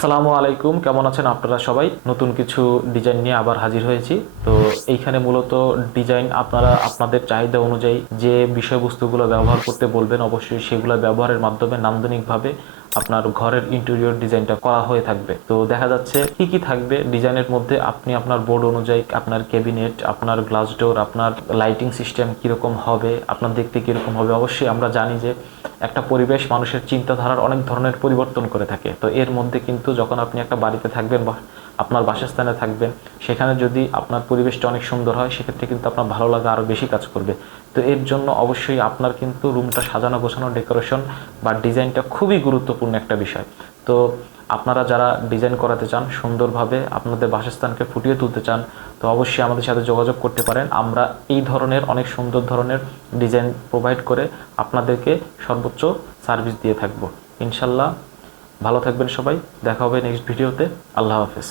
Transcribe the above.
আসসালামু আলাইকুম, কেমন আছেন আপনারা সবাই? নতুন কিছু ডিজাইন নিয়ে আবার হাজির হয়েছি। তো এইখানে মূলত ডিজাইন আপনারা আপনাদের চাহিদা অনুযায়ী যে বিষয়বস্তুগুলো ব্যবহার করতে বলবেন অবশ্যই সেগুলো ব্যবহারের মাধ্যমে নান্দনিকভাবে আপনার ঘরের ইন্টেরিয়র ডিজাইনটা করা হয়ে থাকবে। তো দেখা যাচ্ছে কি কি থাকবে ডিজাইনের মধ্যে, আপনি আপনার বোর্ড অনুযায়ী আপনার ক্যাবিনেট, আপনার গ্লাস ডোর, আপনার লাইটিং সিস্টেম কীরকম হবে, আপনার দেখতে কীরকম হবে। অবশ্যই আমরা জানি যে একটা পরিবেশ মানুষের চিন্তাধারার অনেক ধরনের পরিবর্তন করে থাকে। তো এর মধ্যে কিন্তু যখন আপনি একটা বাড়িতে থাকবেন বা আপনার বাসস্থানে থাকবেন, সেখানে যদি আপনার পরিবেশটা অনেক সুন্দর হয় সেক্ষেত্রে কিন্তু আপনার ভালো লাগা আরও বেশি কাজ করবে। তো এর জন্য অবশ্যই আপনার কিন্তু রুমটা সাজানো গোছানো, ডেকোরেশন বা ডিজাইনটা খুবই গুরুত্বপূর্ণ একটা বিষয়। তো আপনারা যারা ডিজাইন করাতে চান, সুন্দরভাবে আপনাদের বাসস্থানকে ফুটিয়ে তুলতে চান, তো অবশ্যই আমাদের সাথে যোগাযোগ করতে পারেন। আমরা এই ধরনের অনেক সুন্দর ধরনের ডিজাইন প্রোভাইড করে আপনাদেরকে সর্বোচ্চ সার্ভিস দিয়ে থাকবো ইনশাল্লাহ। ভালো থাকবেন সবাই, দেখা হবে নেক্সট ভিডিওতে। আল্লাহ হাফেজ।